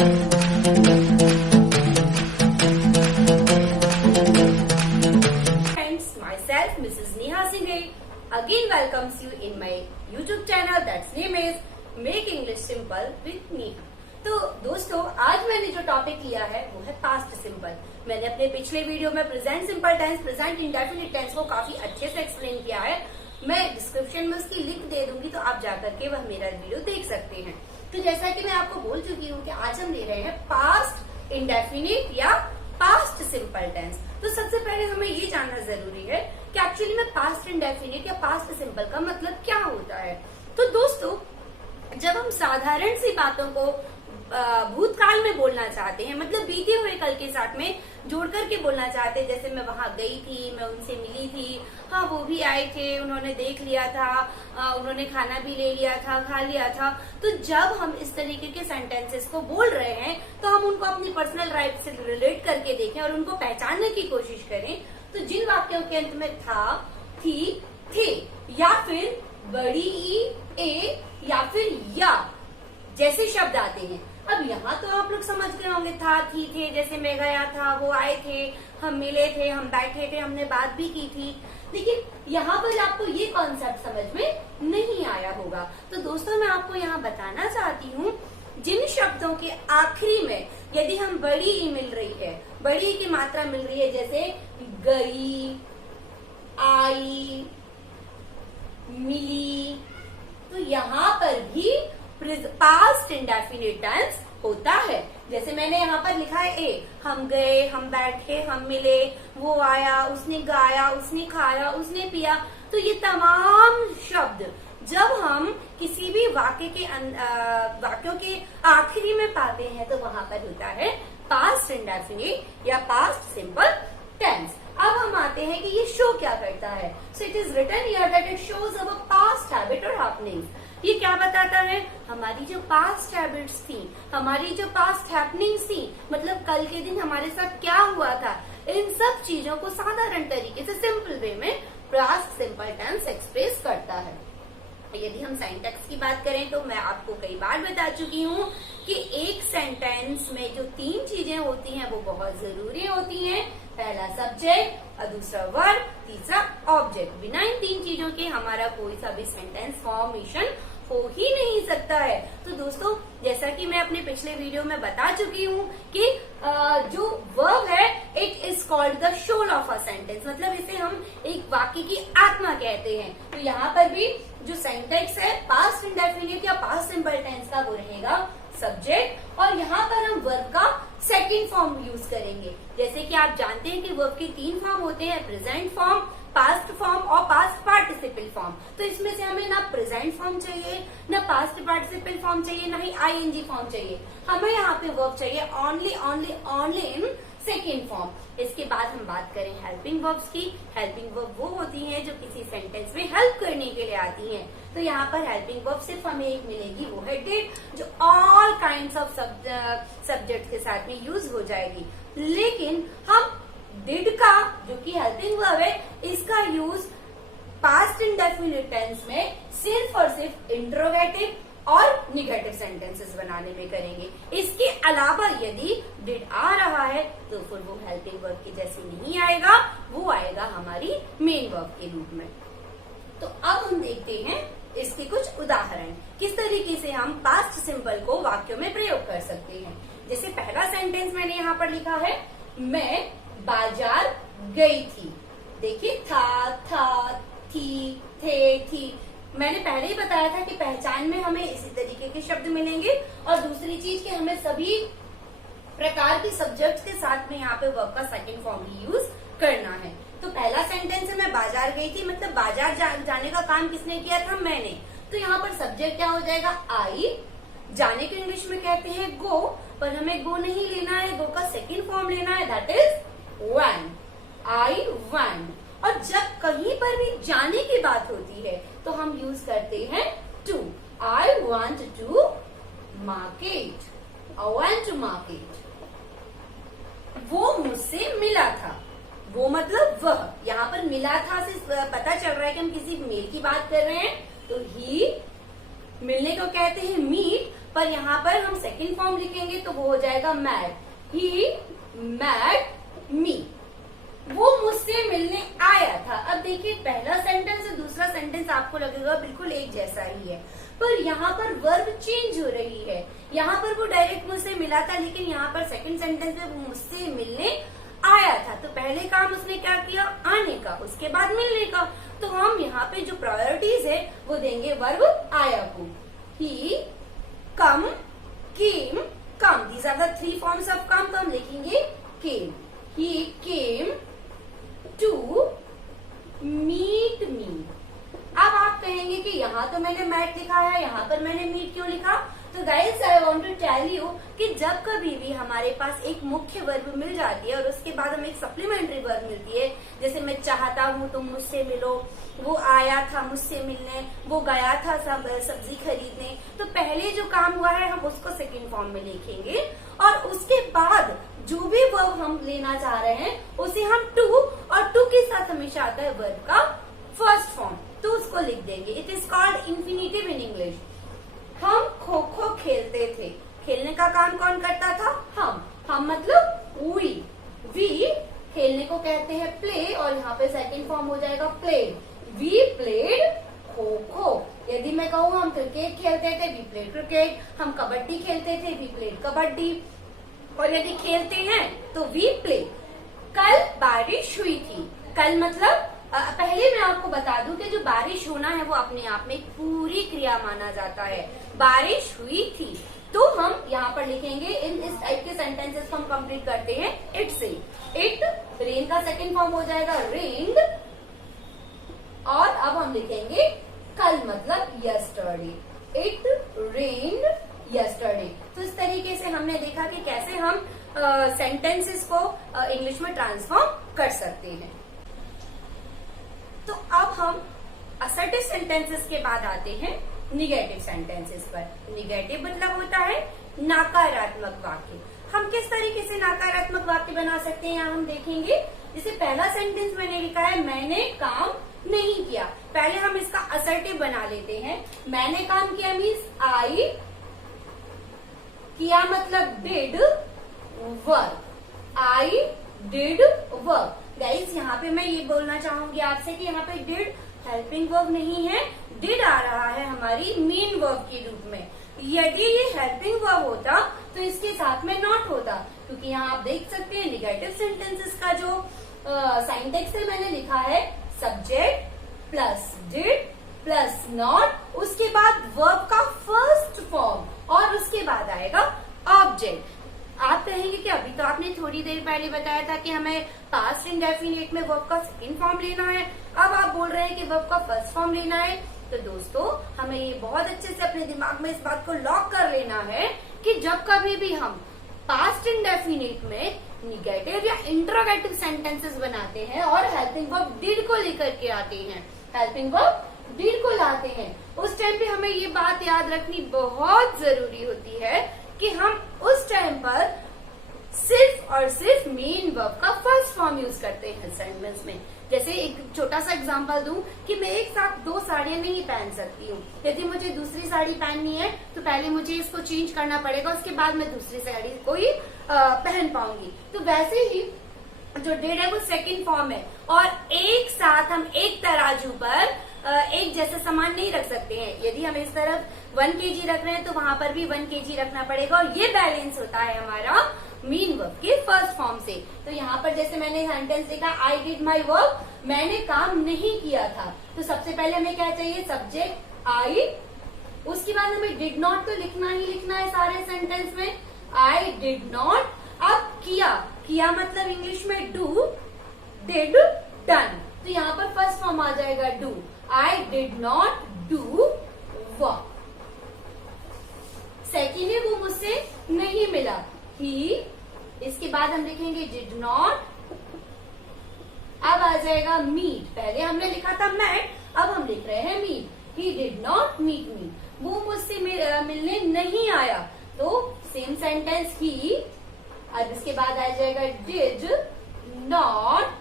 Again welcomes you in my YouTube channel that's name is Make English Simple with Neha। तो दोस्तों आज मैंने जो टॉपिक लिया है वो है पास्ट सिंपल। मैंने अपने पिछले वीडियो में present simple tense, present indefinite tense को काफी अच्छे से एक्सप्लेन किया है। मैं डिस्क्रिप्शन में उसकी लिंक दे दूंगी तो आप जाकर के वह मेरा वीडियो देख सकते हैं। तो जैसा कि मैं आपको बोल चुकी हूँ कि आज हम ले रहे हैं पास्ट इंडेफिनिट या पास्ट सिंपल टेंस। तो सबसे पहले हमें ये जानना जरूरी है कि एक्चुअली में पास्ट इंडेफिनिट या पास्ट सिंपल का मतलब क्या होता है। तो दोस्तों जब हम साधारण सी बातों को भूतकाल में बोलना चाहते हैं, मतलब बीते हुए कल के साथ में जोड़ करके बोलना चाहते हैं, जैसे मैं वहां गई थी, मैं उनसे मिली थी, हाँ वो भी आए थे, उन्होंने देख लिया था, उन्होंने खाना भी ले लिया था, खा लिया था। तो जब हम इस तरीके के सेंटेंसेस को बोल रहे हैं तो हम उनको अपनी पर्सनल लाइफ से रिलेट करके देखें और उनको पहचानने की कोशिश करें। तो जिन वाक्यों के अंत में था, थी, थे या फिर बड़ी ई, ए या फिर या जैसे शब्द आते हैं। अब यहाँ तो आप लोग समझ गए होंगे, था, थी, थे, जैसे मैं गया था, वो आए थे, हम मिले थे, हम बैठे थे, हमने बात भी की थी। लेकिन यहाँ पर आपको ये कॉन्सेप्ट समझ में नहीं आया होगा। तो दोस्तों मैं आपको यहाँ बताना चाहती हूँ, जिन शब्दों के आखिरी में यदि हम बड़ी ई मिल रही है, बड़ी ई की मात्रा मिल रही है, जैसे गई, आई, मिली, तो यहाँ पर भी पास्ट इंडेफिनिट टेंस होता है। जैसे मैंने यहाँ पर लिखा है ए, हम गए, हम बैठे, हम मिले, वो आया, उसने गाया, उसने खाया, उसने पिया। तो ये तमाम शब्द जब हम किसी भी वाक्यों के आखिरी में पाते हैं तो वहां पर होता है पास्ट इंडेफिनिट या पास्ट सिंपल टेंस। अब हम आते हैं कि ये शो क्या करता है। So it is written here that it shows our past habit और हैपनिंग्स। ये क्या बताता है, हमारी जो पास्ट हैबिट्स थी, हमारी जो पास्ट हैपनिंग्स थी, मतलब कल के दिन हमारे साथ क्या हुआ था, इन सब चीजों को साधारण तरीके से सिंपल वे में पास्ट सिंपल टेंस एक्सप्रेस करता है। यदि हम सेंटेंस की बात करें तो मैं आपको कई बार बता चुकी हूँ कि एक सेंटेंस में जो तीन चीजें होती हैं वो बहुत जरूरी होती हैं। पहला सब्जेक्ट और दूसरा वर्ब, तीसरा ऑब्जेक्ट। बिना इन तीन चीजों के हमारा कोई सा भी सेंटेंस फॉर्मेशन हो ही नहीं सकता है। तो दोस्तों जैसा कि मैं अपने पिछले वीडियो में बता चुकी हूँ कि जो वर्ब है it is called the soul of a sentence, मतलब इसे हम एक वाक्य की आत्मा कहते हैं। तो यहाँ पर भी जो सेंटेंस है पास्ट इंडेफिनिट या पास्ट सिंपल टेंस का वो रहेगा सब्जेक्ट, और यहाँ पर हम वर्ब का सेकंड फॉर्म यूज करेंगे। जैसे कि आप जानते हैं कि वर्ब के तीन फॉर्म होते हैं, प्रेजेंट फॉर्म, पास्ट फॉर्म और पास्ट पार्टिसिपल फॉर्म। तो इसमें से हमें ना प्रेजेंट फॉर्म चाहिए, ना पास्ट पार्टिसिपल फॉर्म चाहिए, ना ही आईएनजी फॉर्म चाहिए। हमें यहाँ पे वर्ब चाहिए ओनली इन सेकेंड फॉर्म। इसके बाद हम बात करें हेल्पिंग वर्ब्स की। हेल्पिंग वर्ब वो होती हैं जो किसी सेंटेंस में हेल्प करने के लिए आती हैं। तो यहाँ पर हेल्पिंग वर्ब सिर्फ हमें एक मिलेगी, वो है डिड, जो ऑल काइंड्स ऑफ सब्जेक्ट के साथ में यूज हो जाएगी। लेकिन हम डिड का जो कि हेल्पिंग वर्ब है इसका यूज पास्ट इंडेफिनिट टेंस में सिर्फ और सिर्फ इंट्रोगेटिव और निगेटिव सेंटेंसेस बनाने में करेंगे। इसके अलावा यदि डिड आ रहा है तो फिर वो हेल्पिंग वर्ब के जैसे नहीं आएगा, वो आएगा हमारी मेन वर्ब के रूप में। तो अब हम देखते हैं इसके कुछ उदाहरण, किस तरीके से हम पास्ट सिंपल को वाक्यों में प्रयोग कर सकते हैं। जैसे पहला सेंटेंस मैंने यहाँ पर लिखा है, मैं बाजार गई थी। देखिए था, थी, थे, थी। मैंने पहले ही बताया था कि पहचान में हमें इसी तरीके के शब्द मिलेंगे, और दूसरी चीज कि हमें सभी प्रकार के सब्जेक्ट्स के साथ में यहाँ पे वर्ब का सेकंड फॉर्म भी यूज करना है। तो पहला सेंटेंस है मैं बाजार गई थी, मतलब बाजार जाने का काम किसने किया था, मैंने। तो यहाँ पर सब्जेक्ट क्या हो जाएगा, आई। जाने के इंग्लिश में कहते हैं गो, पर हमें गो नहीं लेना है, गो का सेकेंड फॉर्म लेना है, that is one. I one. और जब कहीं पर भी जाने की बात होती है तो हम यूज करते हैं to. I want to market, I want to market. वो मुझसे मिला था, वो मतलब वह। यहाँ पर मिला था से पता चल रहा है कि हम किसी मेल की बात कर रहे हैं। तो ही मिलने को कहते हैं मीट, पर यहाँ पर हम सेकंड फॉर्म लिखेंगे तो वो हो जाएगा मैट। ही मैट मी, वो मुझसे मिलने आया था। अब देखिए पहला सेंटेंस और दूसरा सेंटेंस आपको लगेगा बिल्कुल एक जैसा ही है, पर यहाँ पर वर्ब चेंज हो रही है। यहाँ पर वो डायरेक्ट मुझसे मिला था, लेकिन यहाँ पर सेकंड सेंटेंस में वो मुझसे मिलने आया था। तो पहले काम उसने क्या किया, आने का, उसके बाद मिलने का। तो हम यहाँ पे जो प्रायोरिटीज है वो देंगे वर्ब आया को। ही, come, came, come, these are the three forms of come. तो हम लिखेंगे केम। ही केम टू मीट मी। अब आप कहेंगे कि यहाँ तो मैंने मैट लिखा है, यहाँ पर मैंने मीट क्यों लिखा? तो guys I want to tell you कि जब कभी भी हमारे पास एक मुख्य वर्ब मिल जाती है और उसके बाद हमें एक सप्लीमेंट्री वर्ब मिलती है, जैसे मैं चाहता हूँ तुम मुझसे मिलो, वो आया था मुझसे मिलने, वो गया था सब्जी खरीदने, तो पहले जो काम हुआ है हम उसको सेकंड फॉर्म में लिखेंगे और उसके बाद जो भी वर्ब हम लेना चाह रहे हैं उसे हम टू, और टू के साथ हमेशा आता है वर्ब का फर्स्ट फॉर्म, तो उसको लिख देंगे। It is called infinitive in English. हम खो खो खेलते थे, खेलने का काम कौन करता था? हम मतलब वी खेलने को कहते हैं प्ले, और यहाँ पे सेकंड फॉर्म हो जाएगा played. We played kho kho. यदि मैं कहूँ हम क्रिकेट खेलते थे, वी प्लेड क्रिकेट। हम कबड्डी खेलते थे, वी प्लेड कबड्डी। और यदि खेलते हैं तो वी प्ले। कल बारिश हुई थी, कल मतलब पहले मैं आपको बता दूं कि जो बारिश होना है वो अपने आप में एक पूरी क्रिया माना जाता है। बारिश हुई थी, तो हम यहाँ पर लिखेंगे, इन इस टाइप के सेंटेंसेस को हम कंप्लीट करते हैं इट से। इट, रेन का सेकंड फॉर्म हो जाएगा रेन्ड, और अब हम लिखेंगे कल मतलब यस्टरडे। It rained yesterday. तो इस तरीके से हमने देखा कि कैसे हम सेंटेंसेस को इंग्लिश में ट्रांसफॉर्म कर सकते हैं। तो अब हम असर्टिव सेंटेंसेस के बाद आते हैं निगेटिव सेंटेंसेस पर। निगेटिव मतलब होता है नकारात्मक वाक्य। हम किस तरीके से नकारात्मक वाक्य बना सकते हैं यहाँ हम देखेंगे। जैसे पहला सेंटेंस मैंने लिखा है मैंने काम नहीं किया, पहले हम इसका असर्टिव बना लेते हैं। मैंने काम किया मीन्स आई, किया मतलब did work, I did work. Guys यहाँ पे मैं ये बोलना चाहूंगी आपसे कि यहाँ पे डिड हेल्पिंग वर्ब नहीं है, डिड आ रहा है हमारी मेन वर्ब के रूप में। यदि ये हेल्पिंग वर्ब होता तो इसके साथ में नॉट होता, क्योंकि यहाँ आप देख सकते हैं निगेटिव सेंटेंसेस का जो साइंटेक्स है मैंने लिखा है subject plus did plus not, उसके बाद वर्ब का फर्स्ट फॉर्म और उसके बाद आएगा ऑब्जेक्ट। आप कहेंगे कि अभी तो आपने थोड़ी देर पहले बताया था कि हमें पास्ट इंडेफिनिट में वर्ब का सेकंड फॉर्म लेना है, अब आप बोल रहे हैं कि वर्ब का फर्स्ट फॉर्म लेना है। तो दोस्तों हमें ये बहुत अच्छे से अपने दिमाग में इस बात को लॉक कर लेना है कि जब कभी भी हम पास्ट इंडेफिनिट में निगेटिव या इंट्रोगेटिव सेंटेंसेस बनाते हैं और हेल्पिंग वर्ब डिड को लेकर के आते हैं, हेल्पिंग वर्ब डिड को लाते हैं, उस टाइम पे हमें ये बात याद रखनी बहुत जरूरी होती है कि हम उस टाइम पर सिर्फ और सिर्फ मेन वर्ब का फर्स्ट फॉर्म यूज करते हैं सेंटेंस में। जैसे एक छोटा सा एग्जांपल दूं कि मैं एक साथ दो साड़ियां नहीं पहन सकती हूँ। यदि मुझे दूसरी साड़ी पहननी है तो पहले मुझे इसको चेंज करना पड़ेगा, उसके बाद मैं दूसरी साड़ी को ही पहन पाऊंगी। तो वैसे ही जो डिड है वो सेकंड फॉर्म है, और एक साथ हम एक तराजू पर एक जैसा सामान नहीं रख सकते हैं। यदि हम इस तरफ 1 kg रख रहे हैं तो वहां पर भी 1 kg रखना पड़ेगा, और ये बैलेंस होता है हमारा मेन वर्ब के फर्स्ट फॉर्म से। तो यहाँ पर जैसे मैंने सेंटेंस लिखा आई डिड माई वर्क, मैंने काम नहीं किया था, तो सबसे पहले हमें क्या चाहिए सब्जेक्ट आई, उसके बाद हमें डिड नॉट तो लिखना ही लिखना है सारे सेंटेंस में, आई डिड नॉट। अब किया, किया मतलब इंग्लिश में डू, डिड डन, तो यहाँ पर फर्स्ट फॉर्म आ जाएगा do, I did not do work. Second है वो मुझसे नहीं मिला, ही, इसके बाद हम लिखेंगे डिड नॉट। अब आ जाएगा मीट, पहले हमने लिखा था मैट, अब हम लिख रहे हैं meet. He did not meet me, वो मुझसे मिलने नहीं आया, तो सेम सेंटेंस ही, अब इसके बाद आ जाएगा डिड नॉट,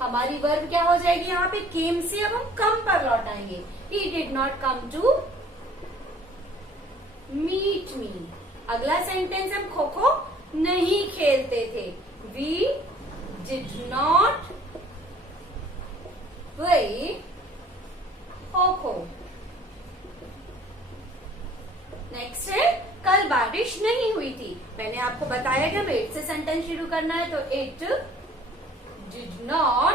हमारी वर्ब क्या हो जाएगी यहाँ पे केम से अब हम कम पर लौट आएंगे। He did not come to meet me. अगला सेंटेंस, हम खो खो नहीं खेलते थे। We did not play kho kho. Next है कल बारिश नहीं हुई थी। मैंने आपको बताया कि हमें इट से सेंटेंस शुरू करना है, तो इट डिड नॉट।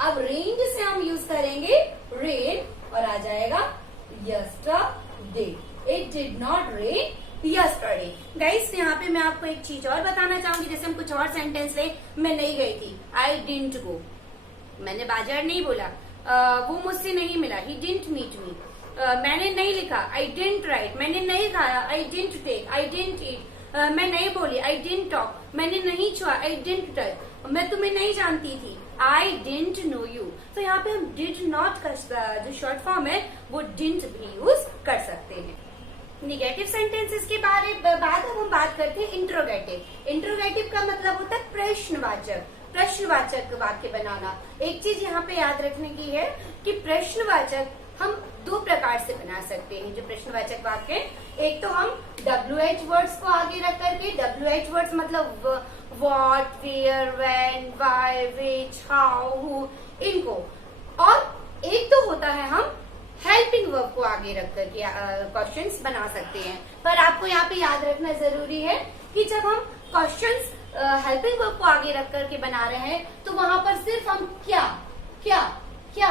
अब रेन से हम यूज करेंगे रेन और आ जाएगा yesterday. It did not rain yesterday. Guys यहाँ पे मैं आपको एक चीज और बताना चाहूंगी। जैसे हम कुछ और सेंटेंस ले, मैं नहीं गई थी, आई डिडंट गो। मैंने बाजार नहीं बोला, वो मुझसे नहीं मिला, ही डिडंट मीट मी। मैंने नहीं लिखा, आई डिडंट राइट। मैंने नहीं खाया, I didn't take, I didn't eat. मैं नहीं बोली, आई डिडंट टॉक। मैंने नहीं छुआ, आई डिडंट टच। मैं तुम्हें नहीं जानती थी, आई डिडंट नो यू। तो यहाँ पे हम डिड नॉट का जो शॉर्ट फॉर्म है वो डिडंट भी यूज कर सकते हैं। निगेटिव सेंटेंसेस के बाद हम बात करते हैं इंट्रोगेटिव। इंट्रोगेटिव का मतलब होता है प्रश्नवाचक। प्रश्नवाचक वाक्य बनाना। एक चीज यहाँ पे याद रखने की है कि प्रश्नवाचक हम दो प्रकार से बना सकते हैं। जो प्रश्नवाचक वाक्य, एक तो हम WH वर्ड्स को आगे रख करके, WH वर्ड्स मतलब what, where, when, why, which, how, who, इनको। और एक तो होता है हम हेल्पिंग वर्ब को आगे रख करके क्वेश्चंस बना सकते हैं। पर आपको यहाँ पे याद रखना जरूरी है कि जब हम क्वेश्चंस हेल्पिंग वर्ब को आगे रख करके बना रहे हैं तो वहां पर सिर्फ हम क्या क्या क्या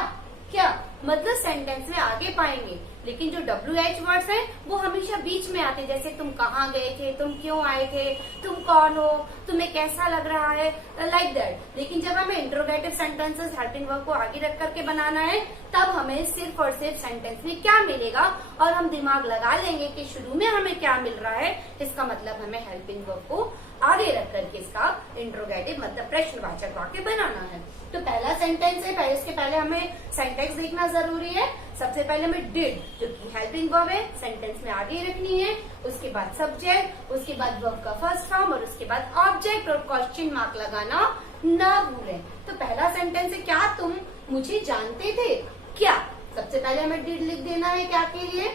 क्या मतलब सेंटेंस में आगे पाएंगे। लेकिन जो WH वर्ड्स हैं वो हमेशा बीच में आते हैं। जैसे तुम कहाँ गए थे, तुम क्यों आए थे, तुम कौन हो, तुम्हें कैसा लग रहा है, लाइक दैट। लेकिन जब हमें इंट्रोगेटिव सेंटेंसेस हेल्पिंग वर्ब को आगे रख करके बनाना है तब हमें सिर्फ और सिर्फ सेंटेंस में क्या मिलेगा और हम दिमाग लगा लेंगे कि शुरू में हमें क्या मिल रहा है। इसका मतलब हमें हेल्पिंग वर्ब को आगे रख करके इसका इंट्रोगेटिव मतलब प्रश्नवाचक वाक्य बनाना है। तो पहला सेंटेंस है, पहले इसके पहले हमें सेंटेंस देखना जरूरी है। सबसे पहले हमें डिड जो कि हेल्पिंग वर्ब है सेंटेंस में आगे रखनी है। उसके बाद सब्जेक्ट, उसके बाद वर्ब का फर्स्ट फॉर्म और उसके बाद ऑब्जेक्ट और क्वेश्चन मार्क लगाना ना भूलें। तो पहला सेंटेंस है, क्या तुम मुझे जानते थे? क्या, सबसे पहले हमें डिड लिख देना है। क्या के लिए?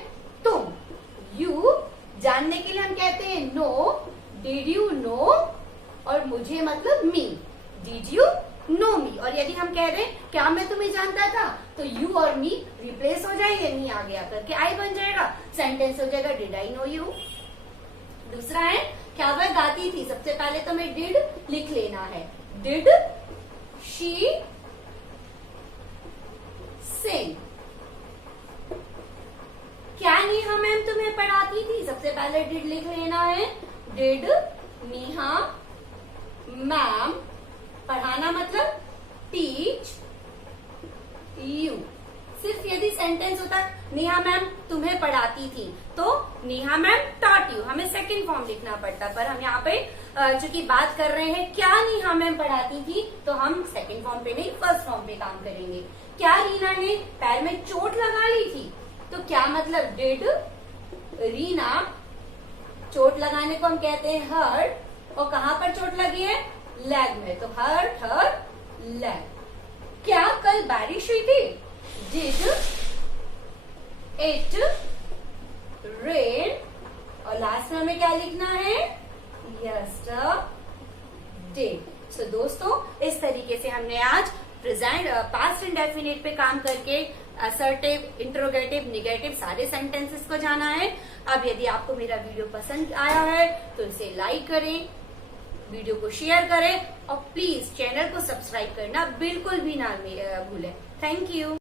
तुम। यू, जानने के लिए हम कहते हैं नो। डिड यू नो, और मुझे मतलब मी, डिड यू नो मी। और यदि हम कह रहे हैं क्या मैं तुम्हें जानता था, तो यू और मी रिप्लेस हो जाएंगे, मी आगे आकर के आई बन जाएगा, सेंटेंस हो जाएगा डिड आई नो यू। दूसरा है, क्या वह गाती थी? सबसे पहले तो हमें डिड लिख लेना है। डिड शी सिंग? क्या नेहा मैम तुम्हें पढ़ाती थी? सबसे पहले डिड लिख लेना है। डिड नेहा मैम, पढ़ाना मतलब टीच यू। सिर्फ यदि सेंटेंस होता नेहा मैम तुम्हें पढ़ाती थी तो नेहा मैम टॉट यू, हमें सेकंड फॉर्म लिखना पड़ता। पर हम यहाँ पे चूंकि बात कर रहे हैं क्या नेहा मैम पढ़ाती थी, तो हम सेकंड फॉर्म पे नहीं फर्स्ट फॉर्म पे काम करेंगे। क्या रीना ने पैर में चोट लगा ली थी? तो क्या मतलब डिड रीना, चोट लगाने को हम कहते हैं हर्ट, और कहाँ पर चोट लगी है? लेग में, तो हर्ट हर लेग। क्या कल बारिश हुई थी? Did it rain? और लास्ट में हमें क्या लिखना है? यस्टरडे। सो दोस्तों, इस तरीके से हमने आज प्रेजेंट, पास्ट इंडेफिनिट पे काम करके असर्टिव, इंट्रोगेटिव, निगेटिव सारे सेंटेंसेस को जाना है। अब यदि आपको मेरा वीडियो पसंद आया है तो इसे लाइक करें, वीडियो को शेयर करें और प्लीज चैनल को सब्सक्राइब करना बिल्कुल भी ना भूलें। Thank you.